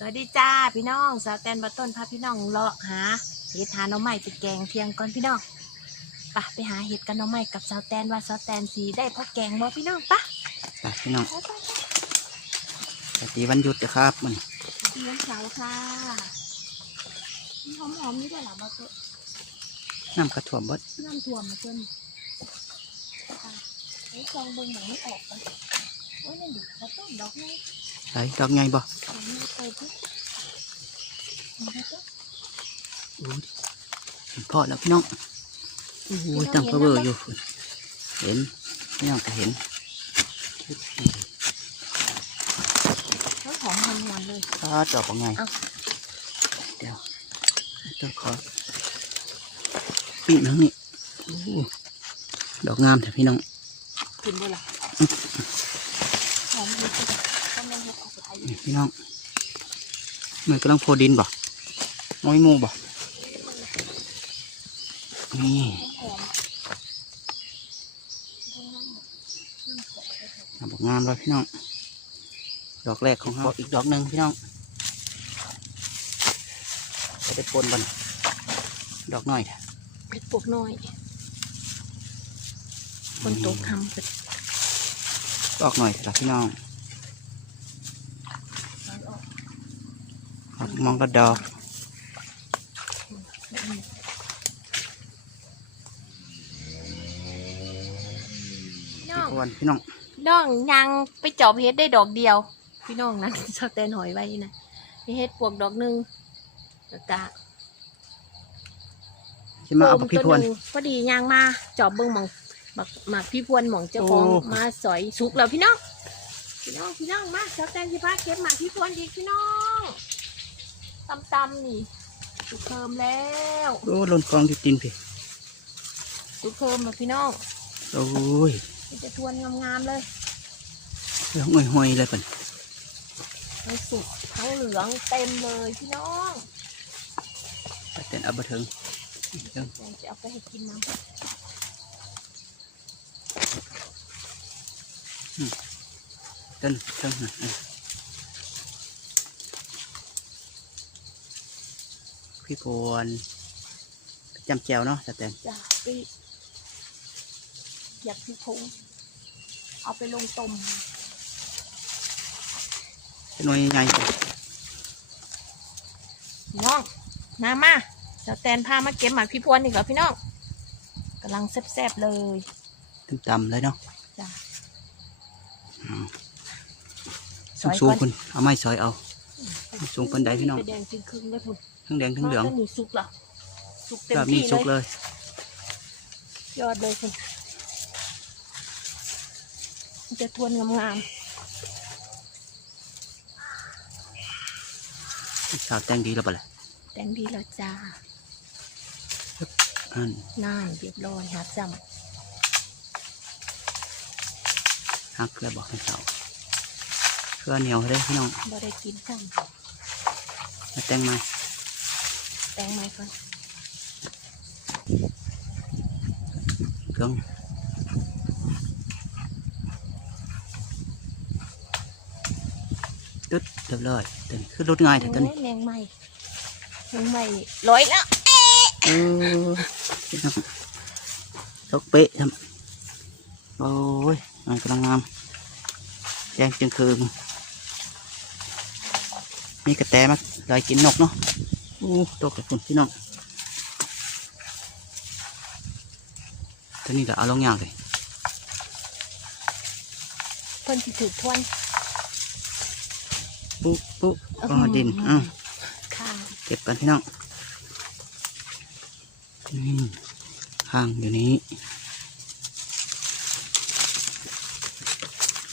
สวัสดีจ้าพี่น้องสาวแตนบัตต้นพาพี่น้องเลาะหาเห็ดหาหน้องใหม่ไปแกงเที่ยงก่อนพี่น้องปะไปหาเห็ดกันหน้องใหม่กับสาวแตนว่าสาวแตนสีได้พอแกงบ่พี่น้องปะไปพี่น้องไปไปสวัสดีวันหยุดนะครับมันไปเลี้ยงสาวค่ะหอมหอมๆนี่ด้วยเหรอบัตต้นน้ำกระถ่วมเบดน้ำท่วมมาเพิ่นค่ะไอ้ซองเบิ่งหนังไม่ออกเลยโอ้ยนั่นดิบัตต้นดอกไม้ ไหลดอกไงบ่ดอกไม้เปิดที่บัตต้นอู้ยเห็นพอแล้วพี่น้องโอ้ยตั้งเพอเวอร์อยู่เห็นพี่น้องก็เห็นเขาหอมหอมๆเลยก็ดอกไงเอาเดี๋ยวต้องขอปีกหนังนี่โอ้ดอกงามแต่พี่น้องกินด้วยล่ะหอมดีจังต้องเล่ นเห็ดออกไปนี่พี่น้องมันกำลังโพดินบ่ม้อยหมูบ่นี่หอมดอกงามเลยพี่น้อง ดอกแรกของเขาอีกดอกหนึ่งพี่น้องจะได้ปนบันดอกน้อยเผ็ดปวกน้อยคนตกคำเผ็ดดอกหน่อยครับพี่น้อง น้อยออก ดอก มองกระดอกแบบนี้น้องอ้วนพี่น้องน้องยังไปจอบเฮ็ดได้ดอกเดียว พี่น้องนั้นชอบแตนหอยไว้นะมีเฮ็ดปวกดอกหนึ่งแล้วก็ใช่มาเอาไปพี่พวนโคมตัวหงพอดียางมาจอบเบิ้งหมองหมักหมักพี่พวนหมองเจ้าของโอ้มาสอยสุกแล้วพี่น้องพี่น้องพี่น้องมาชอบแตนสิพาเก็บหมากพี่พวนอีกพี่น้อง ตำตำๆนี่สุกเคิมแล้วโอ้หล่นกองอยู่ตีนพี่สุกเคิมแล้วพี่น้องโอ้ยมีแต่ทวนงามๆเลยเรื่องห่วยๆเลยเปิ่นทั้งสุกทั้งเหลืองเต็มเลยพี่น้องแต่เต้นเอาบะเทิงเทิงแตนจะเอาไปให้กินน้ำเต้นเทิงนะเออ พี่พวนจำแจวเนาะแต่เต้นจ้าปีอยากพี่พงเอาไปลงต้มเป็นหน่วยใหญ่ๆจ้ะพี่น้องมามาเดี๋ยวแตนพามาเก็บหมากพี่พวนอีกแล้วพี่น้องกำลังแซ่บๆเลยต่ำๆเลยเนาะจ้าสูงๆคุณเอาไม้ซอยเอา สูงปานใดพี่น้อง ไปแดงจริงครึ่งเลยพุ่น ทั้งแดงทั้งเหลืองมาแล้วนี่สุกเหรอสุกเต็มแบบนี้ที่สุกเลเลยย ยอดเลยคุณมันจะทวนงามสาวแต่งดีแล้วปะล่ะๆแต่งดีแล้วจ้าอันน่านเรียบร้อยหาจฮักแล้วบอกให้สาวเพื่อเหนียวเลยพี่น้องำบ่ได้กินจมาแต่งมาำแต่งไหมก่อนเครื่องตึ๊ดเรียบร้อยตัวนี้คือรถง่ายแต่ตัวนี้โอ้ยแมงใหม่ แมงใหม่ร้อยแล้วเออพี่น้องตกเป๊ะทำโอ้ยมันกำลังงามแดงจึงคืนมีกระแตมาลอยกินนกเนาะ อู้ตกกับคุณพี่น้องตัวนี้เดี๋ยวเอาลงยางเลยเพิ่นสิถือทวนปุ๊บปุ๊บก็ดินอ้าวค่ะเก็บกันพี่น้องนี่ข้างอยู่นี้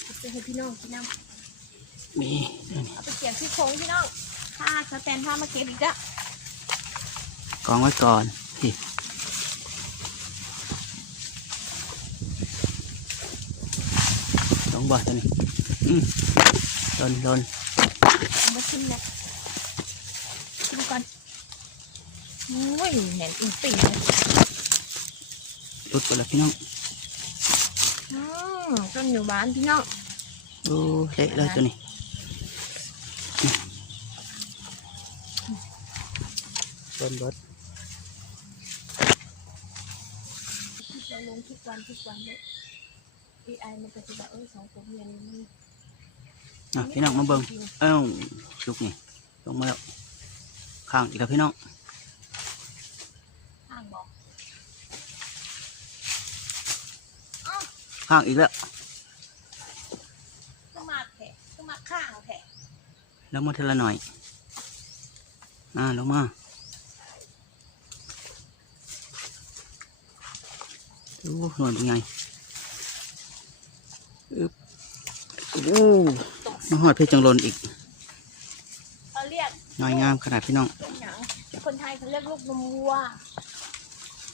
เอาไปให้พี่น้องพี่น้องมีนี่เอาไปเก็บที่โค้งพี่น้องค่ะสแตนพามาเก็บอีกอะ กองไว้ก่อนพี่สองบาทตัวนี้อืมลนลนเอามาชิมเลยชิมก่อนโอ้ยแหน่นอิงปิ่งเลยรุดไปแล้วพี่น้องอืมต้นอยู่บ้านพี่น้องโอ้เละเลยตัวนี้ต้นเบิดเราลง ทุกวันทุกวันเลยเอไอมันก็จะแบบเออสองตัวเมียนี่มันอะพี่น้องมาเบิ่งเอ้าลูกนี่ลงมาแล้วข้างอีกแล้วพี่น้องข้างบอกข้างอีกแล้วก็มาแผลก็มาข้างแผลแล้วมาเทละหน่อย อ่าลงมา ดูหน่วยเป็นไงอึ๊บโอ้มาหอดเพชรจังลนอีกเขาเรียกน้อยงามขนาดพี่น้อง เป็นหนังคนไทยเขาเรียกลูกนมวัว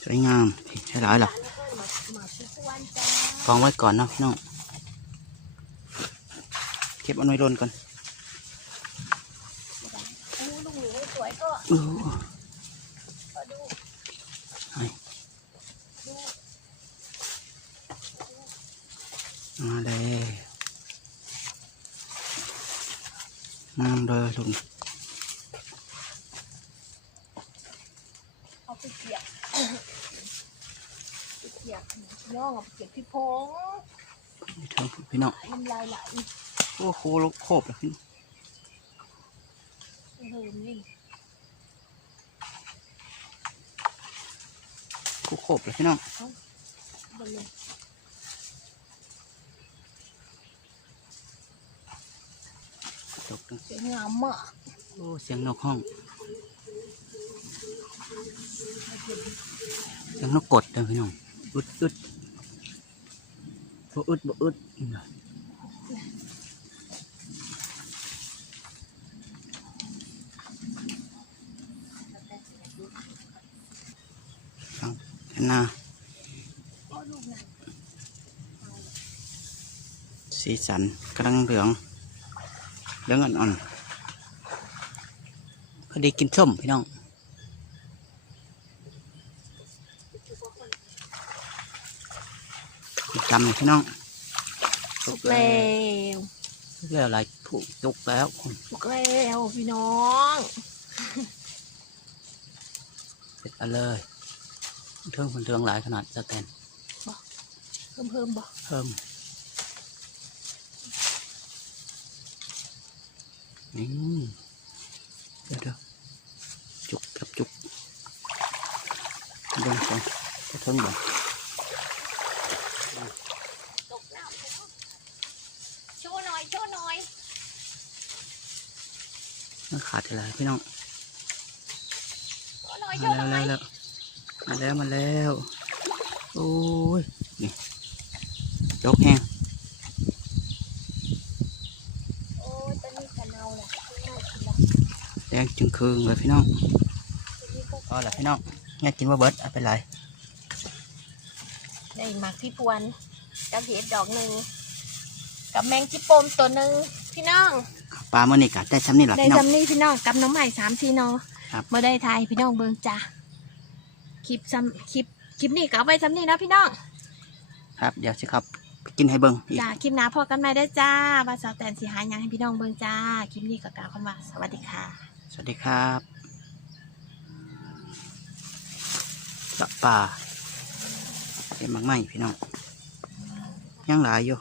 สวยงามใช่หลายหรอร้านนี้ก็มามาทุกวันจ้ากองไว้ก่อนเนาะพี่น้อง เก็บเอาหน่อยลนก่อนโอ้ลูกหนูสวยก็ โอ้ ก็ดู ให้ ดู มาเลย งามเลยลุงเอาไปเกียบไปเกียบย่องเอาไปเกียบพี่พงษ์นี่เทิงพี่น้องน้ำลายไหลโอ้โหลูกโคบเลยพี่เออนี่ลูกโคบเลยพี่น้อง บนเลย ตกตึงสวยงามมากโอ้เสียงนกห้อง เสียงนกกดเลยพี่น้องอึดอึดบ่อึดบ่อึดฟังกันนาก็ลูกนั้นสีสันกำลังเหลือง เหลืองอ่อนๆพอดีกินส้มพี่น้องจำเลยพี่น้องสุกแล้วทุกแล้วอะไรถูกจุกแล้วสุกแล้วพี่น้องเสร็จเอาเลยเทิงมันเรืองหลายขนาดจะแตนเพิ่มเพิ่มบ่เพิ่ม นี่เดี๋ยวเดี๋ยวจุกกับจุกเดินก่อนจะเทิงบ่ตกน้ำพี่น้องโชว์หน่อยโชว์หน่อยมันขาดอะไรพี่น้องโชว์หน่อยโชมาว์หแล้วน่อยแล้วมาแล้วมาแล้ว โอ้ยนี่ยกแห้ง โอ้ยตอนนี้กันเอาแหละง่ายกินละ แดงจึงคืงเลยพี่น้องตอนนี้ก็ก็แหละพี่น้องง่ายกินว่าเบิร์ดเอาไปไรได้หมักพี่พวนกับเห็ดดอกหนึ่งกับแมงจิโปมตัวหนึ่งพี่น้องปลาเมื่อนี่กัดได้ซ้ำนี่หรอได้พี่น้อง จำนี่พี่น้องกับน้องใหม่สามสี่นอครับ มาได้ทายพี่น้องเบิงจ้าคลิปซ้ำคลิปคลิปนี้ก็เอาไปซ้ำนี่นะพี่น้องครับเดี๋ยวสิครับไปกินให้เบิ้งอีก จ้าคลิปหน้าพอกันใหม่ได้อจ้าว่าสาวแตนสีหายยังให้พี่น้องเบิงจ้าคลิปนี้ก็กล่าวคำว่าสวัสดีค่ะ สวัสดีครับกับป่าเป็นมักไหมพี่น้องยังหลายอยู่